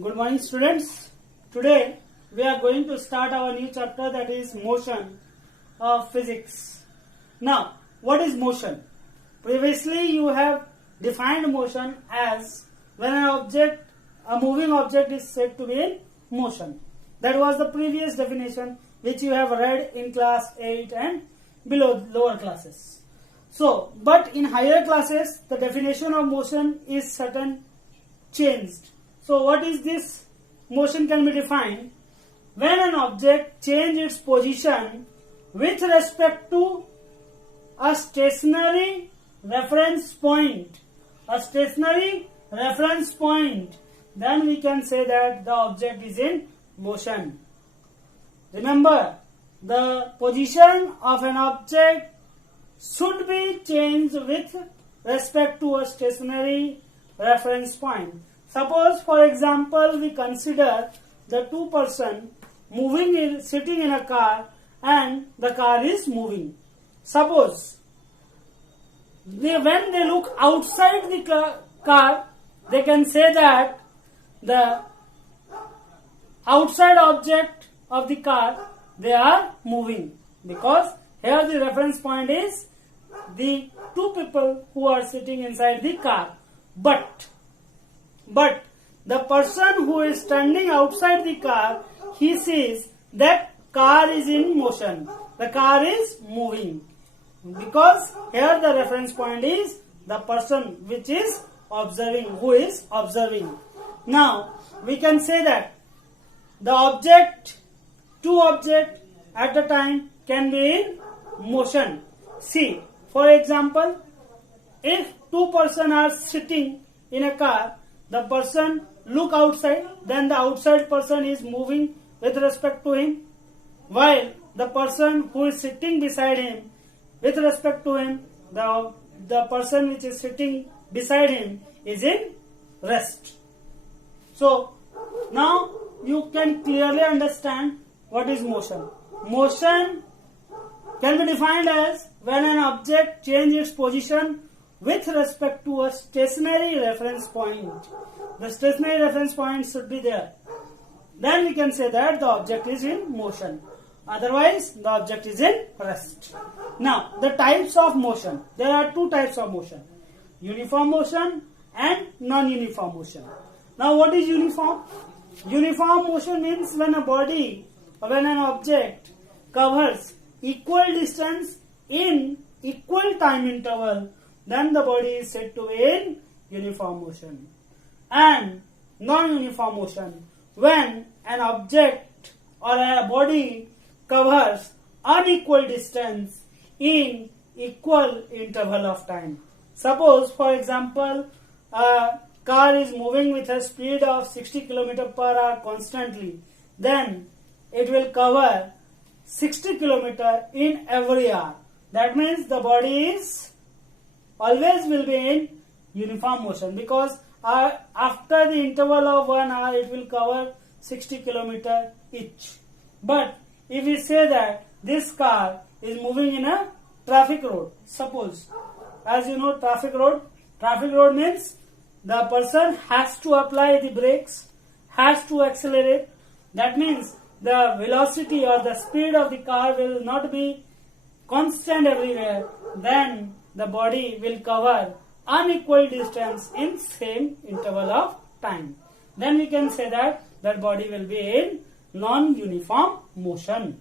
Good morning, students. Today we are going to start our new chapter, that is motion of physics. Now, what is motion? Previously you have defined motion as when a moving object is said to be in motion. That was the previous definition which you have read in class 8 and below lower classes. So, but in higher classes the definition of motion is certain changed. So what is this? Motion can be defined when an object changes its position with respect to a stationary reference point. A stationary reference point. Then we can say that the object is in motion. Remember, the position of an object should be changed with respect to a stationary reference point. Suppose, for example, we consider the two person sitting in a car and the car is moving. Suppose when they look outside the car, they can say that the outside object of the car, they are moving, because here the reference point is the two people who are sitting inside the car. But the person who is standing outside the car, he sees that car is in motion. The car is moving. Because here the reference point is the person which is observing, who is observing. Now, we can say that the two objects at a time can be in motion. See, for example, if two persons are sitting in a car, the person look outside, then the outside person is moving with respect to him, while the person who is sitting beside him, with respect to him, the person which is sitting beside him is in rest. So, now you can clearly understand what is motion. Motion can be defined as when an object changes its position with respect to a stationary reference point. The stationary reference point should be there. Then we can say that the object is in motion. Otherwise, the object is in rest. Now, the types of motion. There are two types of motion. Uniform motion and non-uniform motion. Now, what is uniform? Uniform motion means when an object covers equal distance in equal time interval, then the body is said to be in uniform motion. And non-uniform motion, when an object or a body covers unequal distance in equal interval of time. Suppose, for example, a car is moving with a speed of 60 km per hour constantly, then it will cover 60 km in every hour. That means the body is always will be in uniform motion, because after the interval of 1 hour it will cover 60 km each. But if we say that this car is moving in a traffic road, suppose, as you know, traffic road means the person has to apply the brakes, has to accelerate. That means the velocity or the speed of the car will not be constant everywhere. Then the body will cover unequal distance in same interval of time. Then we can say that that body will be in non-uniform motion.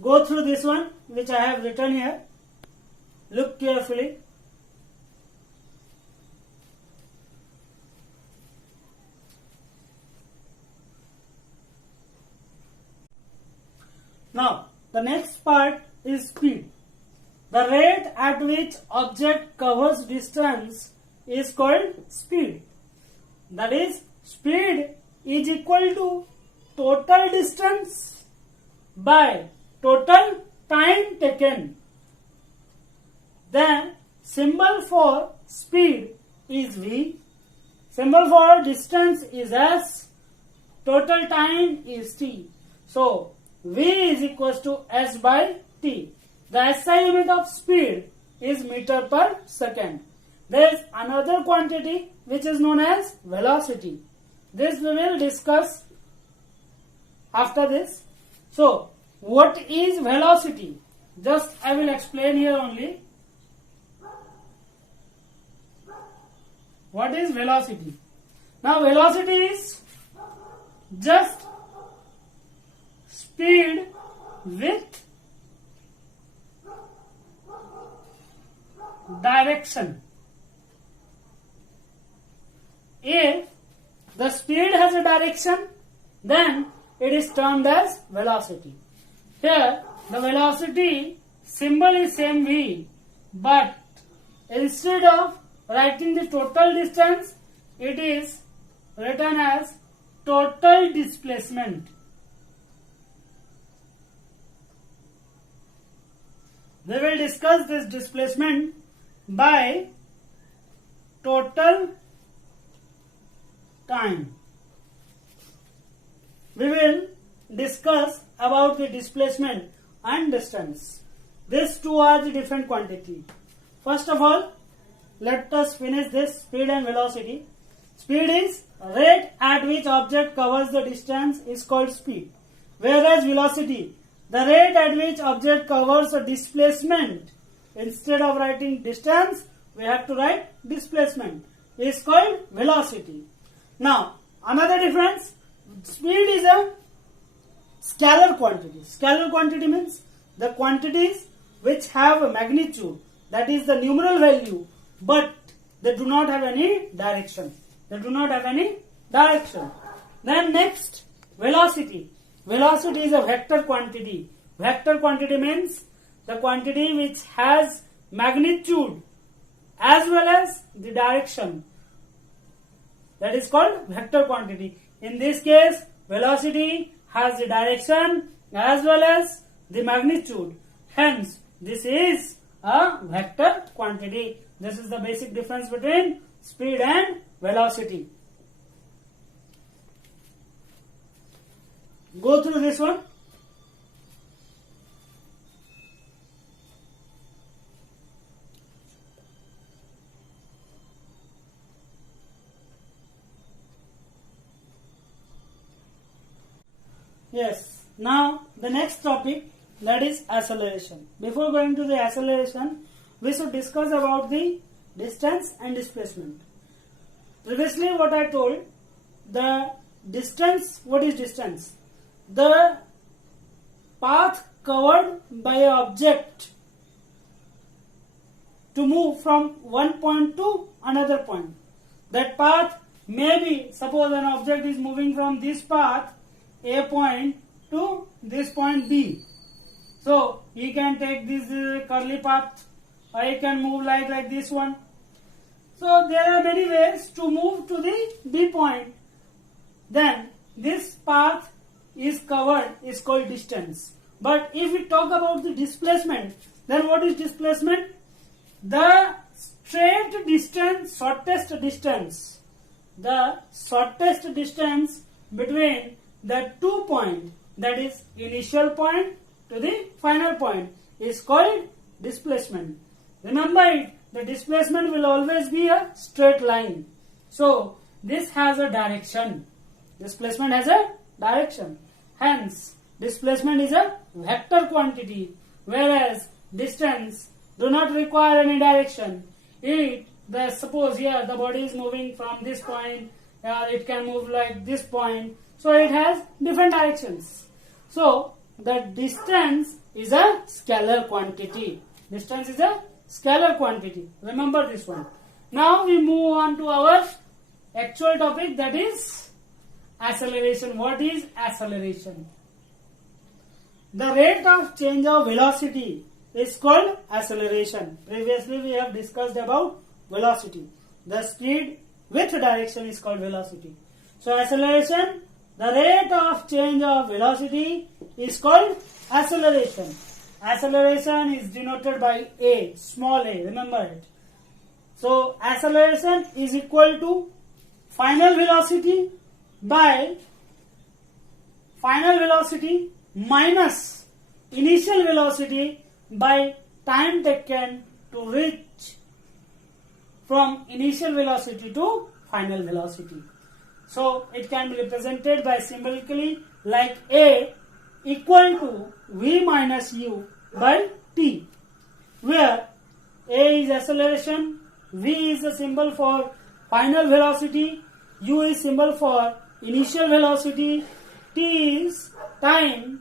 Go through this one which I have written here. Look carefully. Now, the next part is speed. The rate at which object covers distance is called speed. That is, speed is equal to total distance by total time taken. Then, symbol for speed is V. Symbol for distance is S. Total time is T. So, V is equals to S by T. The SI unit of speed is meter per second. There is another quantity which is known as velocity. This we will discuss after this. So, what is velocity? Just I will explain here only. What is velocity? Now, velocity is just speed with direction. If the speed has a direction, then it is termed as velocity. Here, the velocity symbol is same V, but instead of writing the total distance, it is written as total displacement. We will discuss this displacement by total time. We will discuss about the displacement and distance. These two are the different quantity. First of all, let us finish this speed and velocity. Speed is rate at which object covers the distance is called speed. Whereas velocity, the rate at which object covers a displacement. Instead of writing distance, we have to write displacement. Is called velocity. Now, another difference, speed is a scalar quantity. Scalar quantity means the quantities which have a magnitude, that is the numeral value, but they do not have any direction. They do not have any direction. Then next, velocity. Velocity is a vector quantity. Vector quantity means the quantity which has magnitude as well as the direction. That is called vector quantity. In this case, velocity has the direction as well as the magnitude. Hence, this is a vector quantity. This is the basic difference between speed and velocity. Go through this one. Yes. Now the next topic, that is acceleration. Before going to the acceleration, we should discuss about the distance and displacement. Previously what I told, the distance, what is distance? The path covered by an object to move from one point to another point. That path may be, suppose an object is moving from this path A point to this point B. So he can take this curly path, or he can move like this one. So there are many ways to move to the B point. Then this path is covered, is called distance. But if we talk about the displacement, then what is displacement? The straight distance, shortest distance. The shortest distance between the 2 points, that is initial point to the final point, is called displacement. Remember it, the displacement will always be a straight line. So this has a direction. Displacement has a direction. Hence, displacement is a vector quantity, whereas distance do not require any direction. Suppose here the body is moving from this point, it can move like this point. So it has different directions. So the distance is a scalar quantity. Distance is a scalar quantity. Remember this one. Now we move on to our actual topic, that is acceleration. What is acceleration? The rate of change of velocity is called acceleration. Previously we have discussed about velocity. The speed with direction is called velocity. So acceleration, the rate of change of velocity is called acceleration. Acceleration is denoted by A, small a, remember it. So acceleration is equal to final velocity by final velocity minus initial velocity by time taken to reach from initial velocity to final velocity. So it can be represented by symbolically like A equal to V minus U by T, where A is acceleration, V is a symbol for final velocity, U is symbol for initial velocity, T is time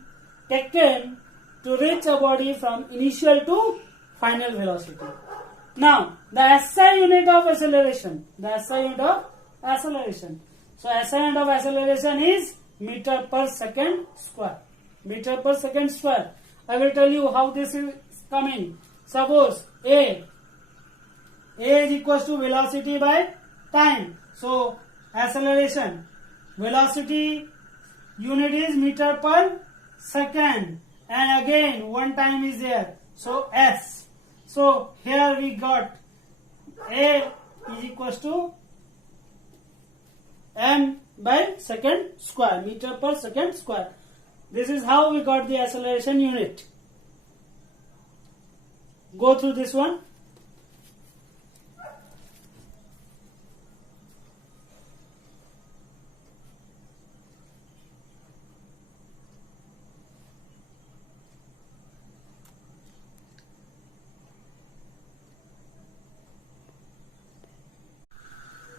taken to reach a body from initial to final velocity. Now, the SI unit of acceleration. So, SI unit of acceleration is meter per second square. Meter per second square. I will tell you how this is coming. Suppose A is equals to velocity by time. So, acceleration. Velocity unit is meter per second. And again, one time is there. So, S. So, here we got A is equals to m by second square, meter per second square. This is how we got the acceleration unit. Go through this one.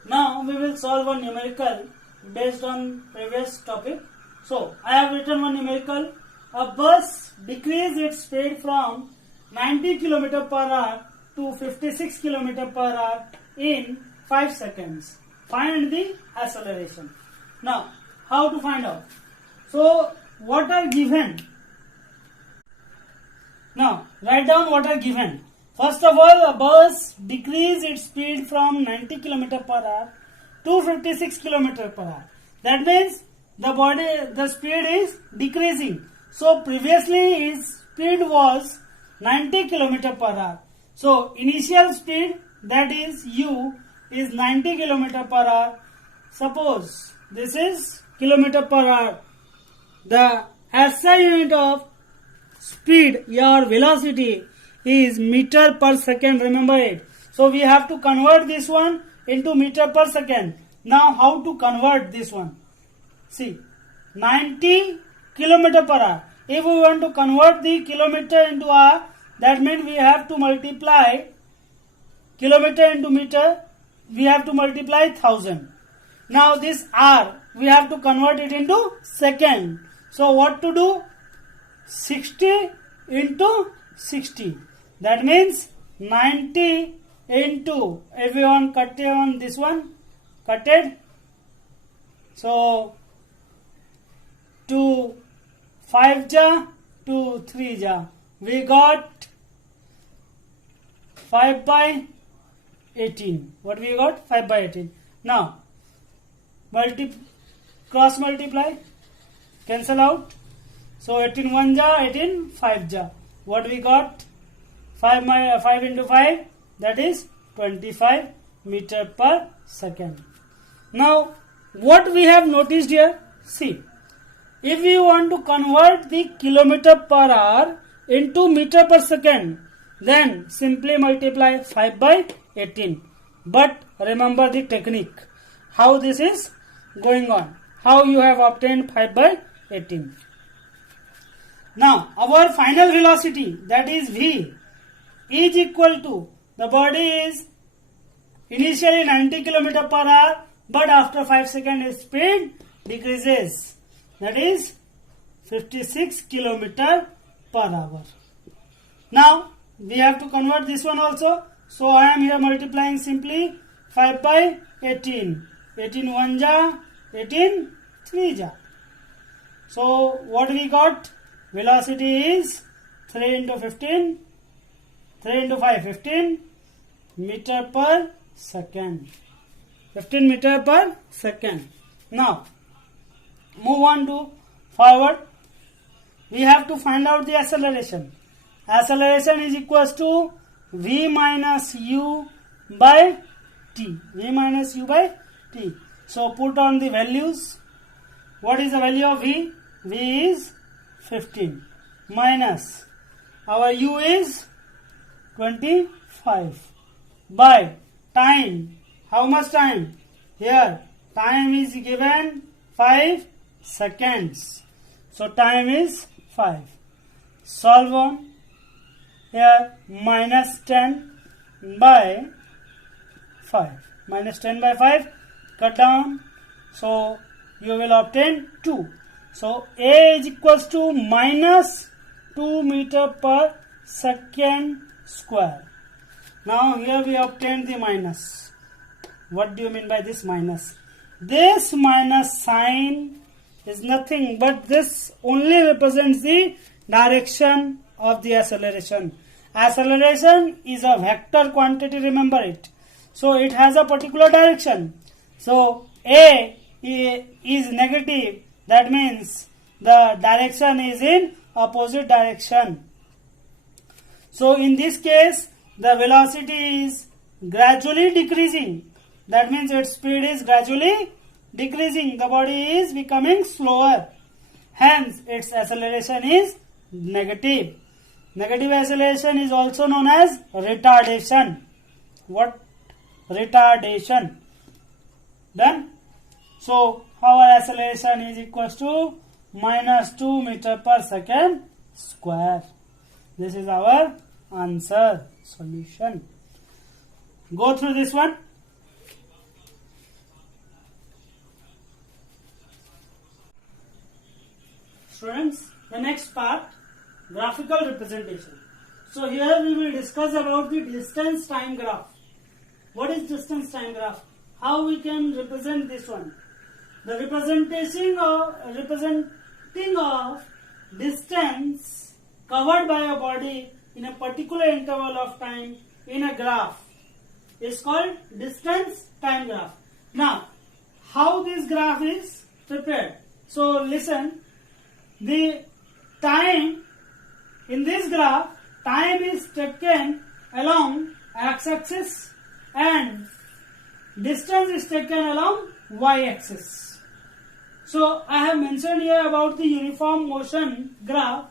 Now we will solve one numerical based on previous topic. So I have written one numerical. A bus decreases its speed from 90 km per hour to 56 km per hour in 5 seconds. Find the acceleration. Now how to find out? So what are given? Now write down what are given. First of all, a bus decreases its speed from 90 km per hour to 56 km per hour. That means the speed is decreasing. So previously its speed was 90 km per hour. So initial speed, that is U, is 90 km per hour. Suppose this is kilometer per hour. The SI unit of speed, your velocity, is meter per second. Remember it. So we have to convert this one into meter per second. Now how to convert this one? See, 90 kilometer per hour. If we want to convert the kilometer into hour, that means we have to multiply kilometer into meter. We have to multiply 1000. Now this hour, we have to convert it into second. So what to do? 60 into 60. That means 90 into, if we want cut on this one, cut it. So 2 5 ja, 2 3 ja. We got 5 by 18. What we got? 5 by 18. Now cross multiply, cancel out. So 18 1 ja, 18 5 ja. What we got? 5 into 5, that is 25 meter per second. Now what we have noticed here, see, if we want to convert the kilometer per hour into meter per second, then simply multiply 5 by 18. But remember the technique, how this is going on, how you have obtained 5 by 18. Now our final velocity, that is V, is equal to, the body is initially 90 km per hour, but after 5 seconds its speed decreases, that is 56 km per hour. Now we have to convert this one also. So I am here multiplying simply 5 by 18. 18 1 ja, 18 3 ja. So what we got? Velocity is 3 into 15, 3 into 5, 15 meter per second. 15 meter per second. Now, move on to forward. We have to find out the acceleration. Acceleration is equals to V minus U by T. V minus U by T. So, put on the values. What is the value of V? V is 15 minus our U is 25. 5 by time. How much time? Here time is given 5 seconds. So time is 5. Solve on. Here minus 10 by 5. Minus 10 by 5. Cut down. So you will obtain 2. So A is equals to minus 2 meter per second square. Now here we obtain the minus. What do you mean by this minus? This minus sign is nothing but this only represents the direction of the acceleration. Acceleration is a vector quantity, remember it. So it has a particular direction. So A is negative, that means the direction is in opposite direction. So in this case the velocity is gradually decreasing, that means its speed is gradually decreasing, the body is becoming slower, hence its acceleration is negative. Negative acceleration is also known as retardation. What? Retardation. Done? So our acceleration is equals to minus 2 meter per second square. This is our answer, solution. Go through this one. Students, the next part, graphical representation. So here we will discuss about the distance time graph. What is distance time graph? How we can represent this one? The representing of distance covered by a body in a particular interval of time in a graph is called distance time graph. Now, how this graph is prepared? So listen, the time in this graph, time is taken along x-axis and distance is taken along y-axis. So I have mentioned here about the uniform motion graph.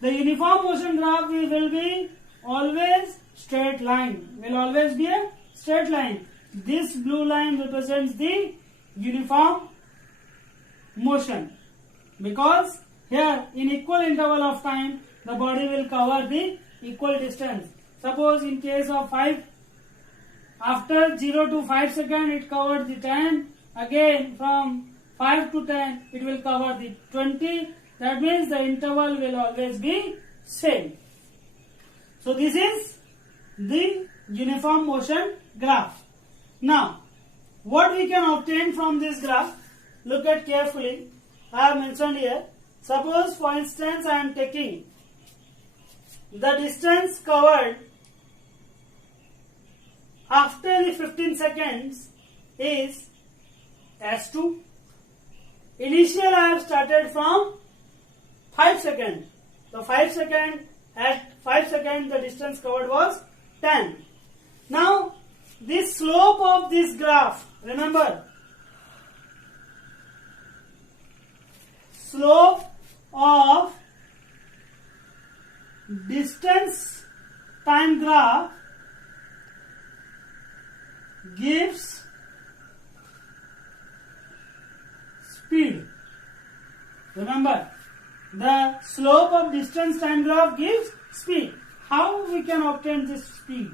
The uniform motion graph will be always straight line. Will always be a straight line. This blue line represents the uniform motion, because here in equal interval of time the body will cover the equal distance. Suppose in case of 5, after 0 to 5 seconds it covered the 10, again from 5 to 10 it will cover the 20. That means the interval will always be same. So this is the uniform motion graph. Now what we can obtain from this graph, look at carefully. I have mentioned here, suppose for instance I am taking the distance covered after the 15 seconds is S2. Initial I have started from 5 seconds. So 5 seconds, at 5 seconds the distance covered was 10. Now this slope of this graph, remember, slope of distance time graph gives speed. Remember, the slope of distance time graph gives speed. How we can obtain this speed?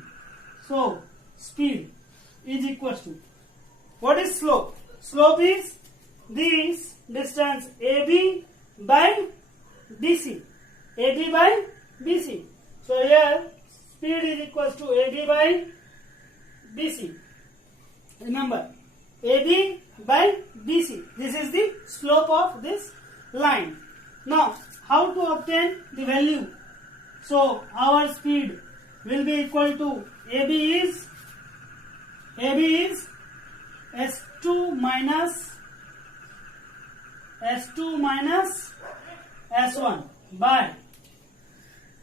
So speed is equals to, what is slope? Slope is this distance AB by BC. AB by BC. So here speed is equals to AB by BC. Remember, AB by BC. This is the slope of this line. Now, how to obtain the value? So our speed will be equal to AB is S2 minus S1 by,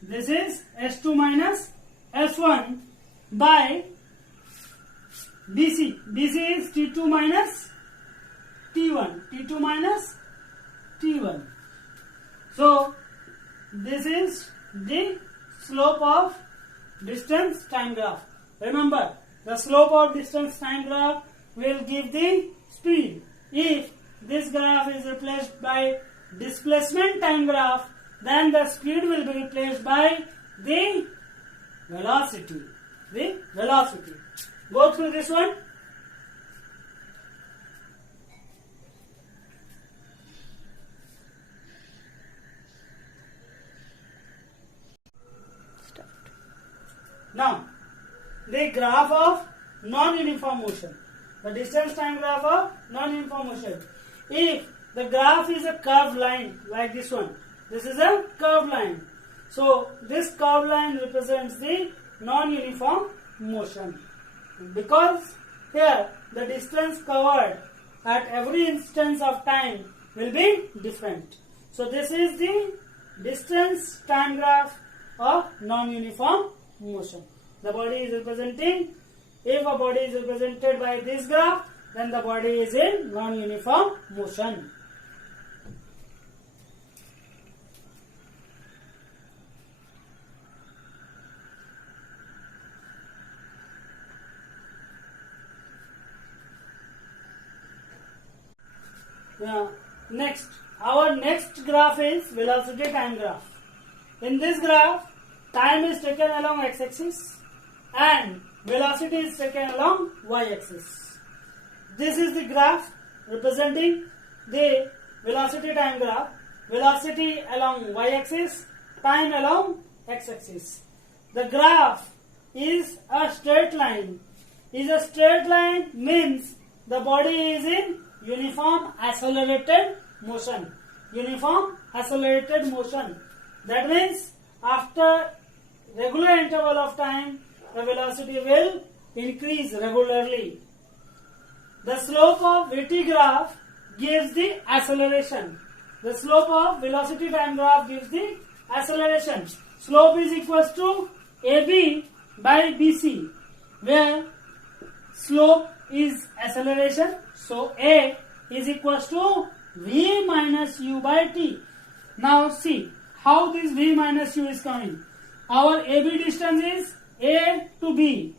this is S2 minus S1 by BC. BC is T2 minus T1. T2 minus T1. So this is the slope of distance time graph. Remember, the slope of distance time graph will give the speed. If this graph is replaced by displacement time graph, then the speed will be replaced by the velocity. The velocity. Go through this one. Now, the graph of non-uniform motion. The distance time graph of non-uniform motion. If the graph is a curved line like this one, this is a curved line. So, this curved line represents the non-uniform motion. Because here the distance covered at every instance of time will be different. So, this is the distance time graph of non-uniform motion. The body is representing, if a body is represented by this graph, then the body is in non-uniform motion. Next, our next graph is velocity time graph. In this graph, time is taken along x-axis and velocity is taken along y-axis. This is the graph representing the velocity time graph. Velocity along y-axis, time along x-axis. The graph is a straight line. Is a straight line means the body is in uniform accelerated motion. Uniform accelerated motion. That means after regular interval of time, the velocity will increase regularly. The slope of VT graph gives the acceleration. The slope of velocity time graph gives the acceleration. Slope is equals to AB by BC, where slope is acceleration. So A is equals to V minus U by T. Now see how this V minus U is coming. Our AB distance is A to B.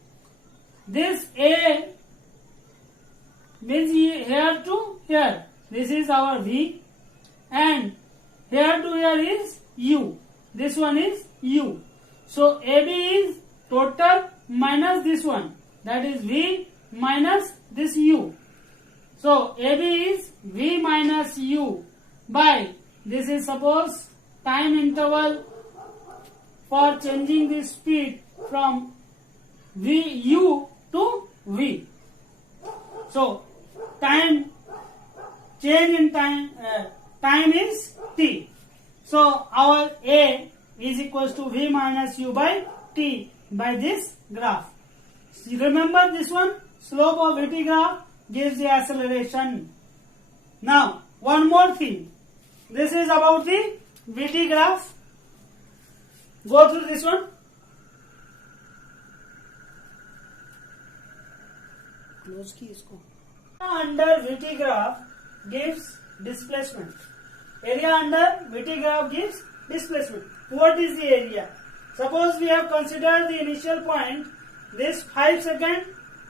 This A means here to here. This is our V, and here to here is U. This one is U. So AB is total minus this one. That is V minus this U. So AB is V minus U by, this is suppose time interval for changing the speed from U to V. So time change in time time is T. So our A is equals to V minus U by T by this graph. Remember this one, slope of VT graph gives the acceleration. Now one more thing, this is about the VT graph. Go through this one. Close की इसको. Under VT graph gives displacement. Area under VT graph gives displacement. What is the area? Suppose we have considered the initial point, this 5 second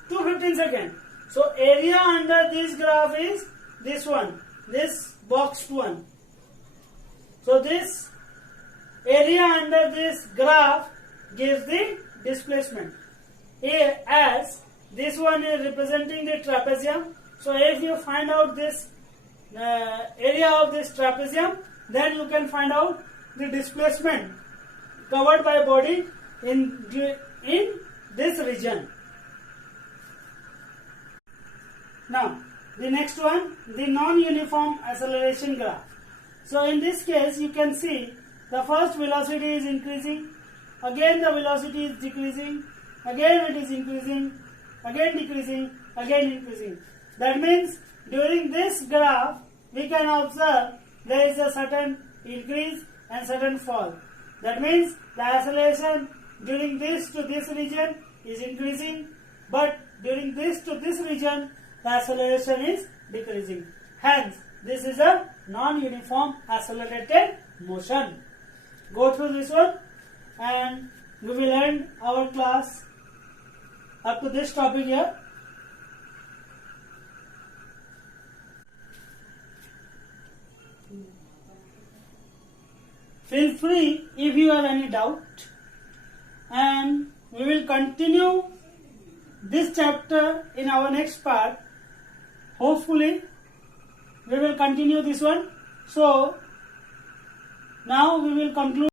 to 15 second. So area under this graph is this one, this boxed one. So this area under this graph gives the displacement. As this one is representing the trapezium. So if you find out this area of this trapezium, then you can find out the displacement covered by body in this region. Now the next one, the non-uniform acceleration graph. So in this case you can see the first velocity is increasing, again the velocity is decreasing, again it is increasing, again decreasing, again increasing. That means during this graph we can observe there is a certain increase and certain fall. That means the acceleration during this to this region is increasing, but during this to this region the acceleration is decreasing. Hence this is a non-uniform accelerated motion. Go through this one, and we will end our class up to this topic here. Feel free if you have any doubt, and we will continue this chapter in our next part. Hopefully, we will continue this one. So, now we will conclude.